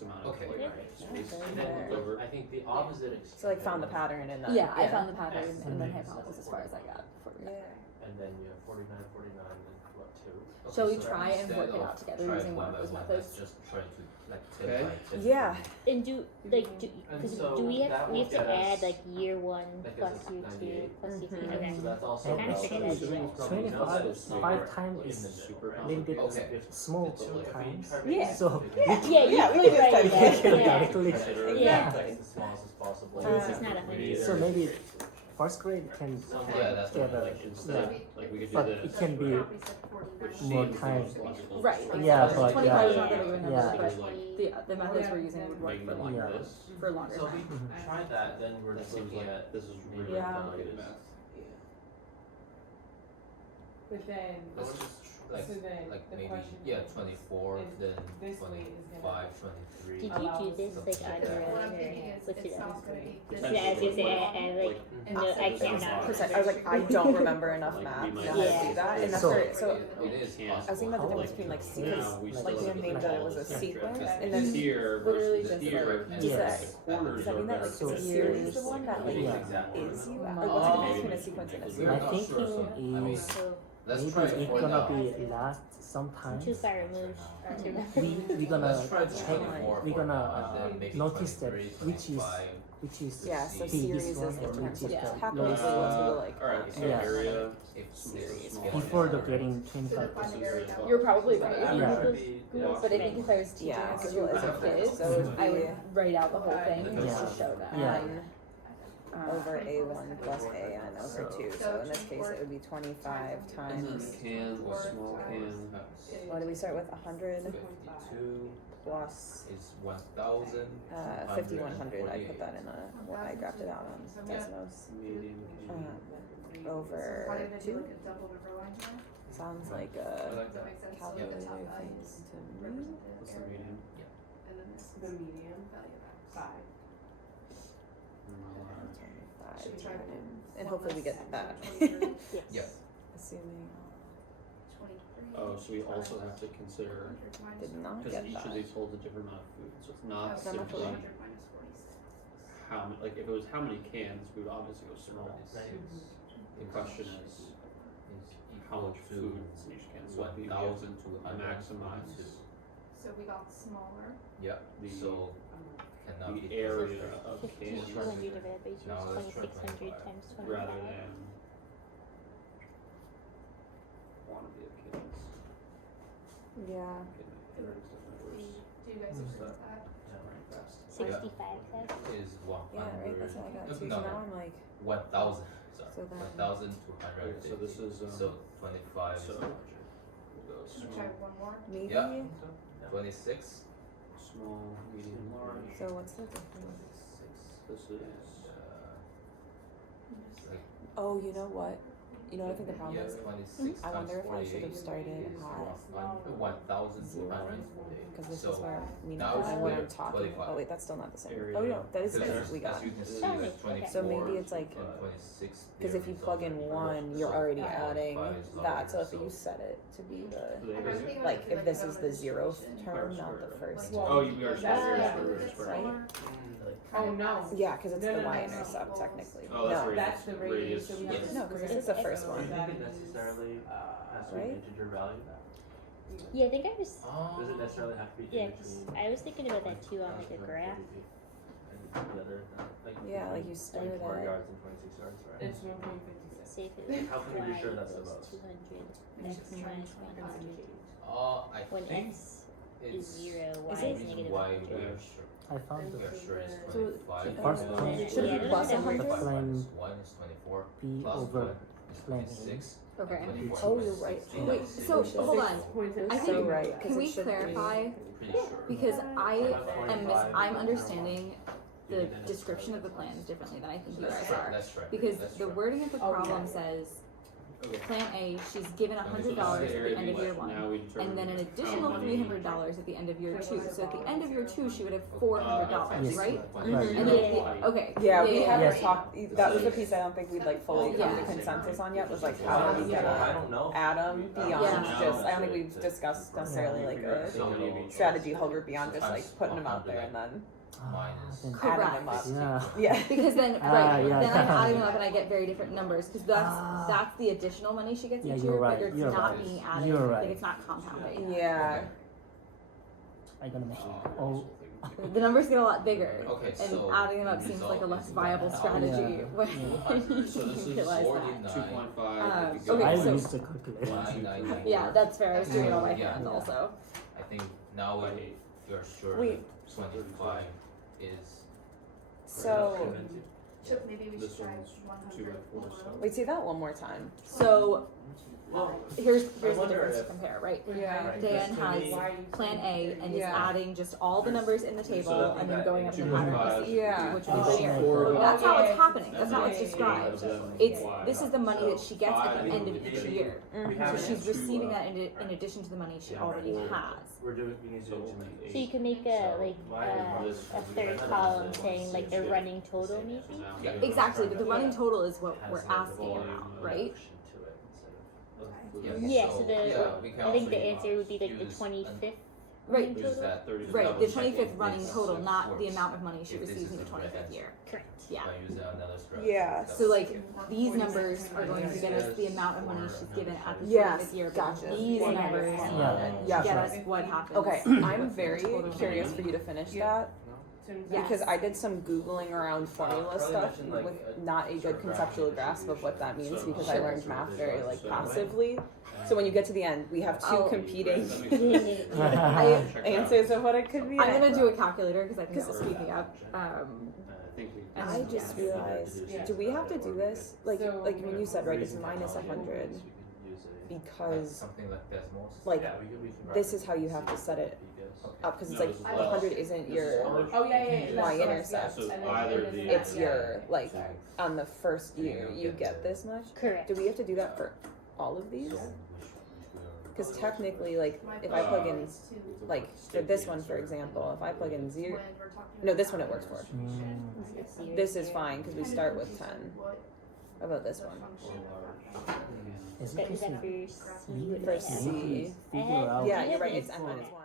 fixed amount of Okay. like, Yeah. space. Okay. And then Yeah. over. I think the opposite extreme. So like found the pattern and then Yeah, I found the pattern and then Yeah. hypothesis as far as I got. Yeah. And then you have 49, 49, and what, 2? Okay, Shall we so try and instead work it of out together try using one by of those one, methods? Let's just try to like 10 Okay. by 10. Yeah. And do And because so do we that have will to get us- add like year 1 that plus gets us year 2 98. plus year 3? Mhm. Okay. So that's also And Kinda figured actually, I'd do that. 25 is 5 times in is the middle, right? a little bit Okay. small So if we times. try to Yeah. make So it Yeah, bigger, you Yeah, we could can write just that. type it. Yeah. Calculate. Yeah. Like as small as possible. This is not 100. So maybe first grade can Yeah, that's get what a, Like instead, like we could do but this. it can be Which more seems time. logical. Right. Yeah, So but 25 is yeah, not that big of a number, yeah. but the methods we're using would work Making for it longer like Yeah. this. for longer So if we time. try that, then we're That just seems looking like at this is really Yeah. complicated math. But then, let's just like so then like the maybe question yeah is, 24 is then this way is gonna 25 23 Did you do allows this something like on like your that. own What I'm or thinking is looked it's it not up? gonna be this. Yeah, I was gonna say I like And no, also I this can't is not. Precise. I was like, I don't remember enough Like, math we to might know how to Yeah. do that. And that's So- where, so it is Yeah. I was thinking about the difference between like Now we sequence, still like have you to made do that it all was a this extra. sequence, Because and this then here literally versus just here, like, and is Yeah. that, the corners does that mean that like So is series the one that like Yeah. is you? Like what's the difference between a sequence and a My series? not thinking sure, so, I mean, is So let's maybe try it it's for gonna now. be last sometimes. too far removed. We gonna Let's try check. 24 We for gonna now, and then maybe notice that 23, which is 25. Yeah, so See, series this is one the or term, which so is Yeah. the happily lowest equal one. to like. Alright, so Yeah. area. If series Small. get Before the more. getting So 25. the finding area. You're probably right. Yeah. But I think if I was teaching Yeah, as because a as a kid, kid, so it would I be would write out the whole thing Yeah. just to show that. Yeah. n over A1 plus AN over 2. So in this case, it would be 25 times. Can, small can. What did we start with? 100 52 plus is 1000. 5100. I put that in a. I graphed it out on Desmos. Medium can. Over 2. Like a double river line here. Sounds like I a like Does that that. make sense? calculator The top value thing is to me. represented What's the area, medium? And then this the is median, value of x. 5. Should we try And hopefully we get that. Yes. Yeah. Assuming 23. Oh, so we also have to consider, 100 minus did not because get each of that. these holds a different amount of food, so it's not Oh, so simply 100 minus 46. how, like if it was how many cans, we would obviously go small. The question is, how much food is in each can, so if we be able to maximize So we got smaller. Yeah. The- So cannot the be area of cans 5200 divided by 2 Now let's is try 2600 times 25. rather than quantity of cans. Yeah. Okay, my third is different worse. Do you guys agree with that? Fast. 65 then? is 100. Yeah, right. That's what I got too. No, So no. now I'm like, 1000. Sorry. So then- 1250. Okay, so this is, so 25 so- is 100. We'll go Should we try small, one more? maybe. Yeah. 26. small, medium, large. So what's the difference? This is Like, Oh, you know what? You know what I think the problem yeah, is? 26 I wonder times if I should 48 have started is at 1,200. because this So, is where we now know it's what I'm clear, talking. 25. Oh wait, that's still not the same. Area. Oh no, that is Because what we got. as you can see, Oh, like okay. 24 So maybe it's like and 26. because if you plug in 1, you're already adding that. So if you set it to be the like if this is the 0th term, not the first. Oh, you are Yeah. right. Oh, no. Yeah, because it's No, the no, no, y-intercept technically. Oh, that's No, right. That's the radius, so we have Radius. to. No, because this is the first Do you one. think it necessarily has to be Right? an integer value? Yeah, I think I was. Does it necessarily have to be Yeah, in 'cause between? I was thinking about that too on like a graph. And the other, like Yeah, like you started 24 at- yards and 26 yards, right? It's 1.56. Say if it was How can we be sure that's y above? equals 200, x minus 100. I When think x is it's 0, y Is is it- negative why 100. we are sure. I found We are the sure it's So, 25. first Yeah, plane should it be yeah, plus that 100? works. Plane 1 is 24. B Plus over 1 is plane 26. Okay. And 24 Oh, is you're right. 16. Wait, so hold on. You're I so think- right. 'Cause Can it we should be- clarify? Pretty sure. Because I What about am 25? I'm understanding the You think description of the plans differently than I think you Let's guys try. are. Let's try. Because Let's the try. wording of the Oh, yeah. problem says Okay. Plan A, she's given $100 at the end of year one. Now we determine And then an how additional many- $300 at the end of year two. So at the end of year two, she would have $400, Yes. right? Right. And then okay. Yeah, we haven't Yes. talked. That was the piece I don't think we'd like fully come to Yeah. consensus on yet. Was like how are we I gonna don't know. add them beyond Yeah. just. I don't think we've discussed necessarily like a strategy hover beyond just like putting them out there and then Then- Correct. adding them up. Yeah. Yeah. Because then, Ah, right, yeah. then I'm adding them up and I get very different numbers because Ah. that's the additional money she gets Yeah, each you're year, right, but it's you're not right. being added. You're right. Like it's not compounding. Yeah. I'm gonna make oh The numbers get a lot bigger, Okay, and so adding them up seems like a less viable strategy Yeah. when So this you is realize that. 49. Okay, I so- used the calculator. 999. Yeah, that's fair. I was doing it on my Yeah. hand also. I think now you're sure Wait. that 25 is. So Chip, maybe we This should try one's 100 2 by 4, below. so- wait, say that one more time. So Well, here's I the wonder difference to if- compare, right? Yeah. Right, Dan because to has me- Why are you Plan saying A and is Yeah. adding just all the numbers in the table So and then going up to the 2.5. pattern Yeah. which would be Oh, here. Four. That's how Yeah, it's yeah, happening. That's not yeah, what's yeah, described. yeah. It's this is the money that she gets at the end of each year. So she's receiving that in addition to the money she already has. We're doing, we need to do So you can make a a third column saying like the running total maybe. Yeah. Exactly, but the running total is what we're asking about, right? Yeah, so the we can I think also the answer would be like the use 25th Right. running Use total. that 30 to Right, double the check 25th if running this total, not the works. amount of money she If this receives in is the the correct 25th answer. year. Correct. Yeah. Can use another strategy. Yeah. So like these numbers are going to get us the amount of money she's given at the Yes, 25th year. But gotcha. these Yeah. numbers Yeah. get us what happens. Okay, I'm very curious for you to finish that Yes. because I did some googling around formula stuff with not a good conceptual grasp of what that means because I learned math very like passively. So when you get to the end, we have two Oh. competing I- answers of what it could be. I'm gonna do a calculator because I think this is speaking up. I just realized, do we have to do this? Like when you said, right, it's minus 100 because something like Desmos. like this is how you have to set it up because it's like 100 isn't your Oh, yeah. y-intercept. So either the- It's your like on the first year you get this much. Correct. Do we have to do that for all of these? Because technically, like if I plug in like for this one, for example, if I plug in 0, no, this one it works for. This is fine because we start with 10. How about this one? Is Is it that for you C? For C. figure out Yeah, you're right. It's n minus 1.